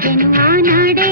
நாடகன் ஆனாட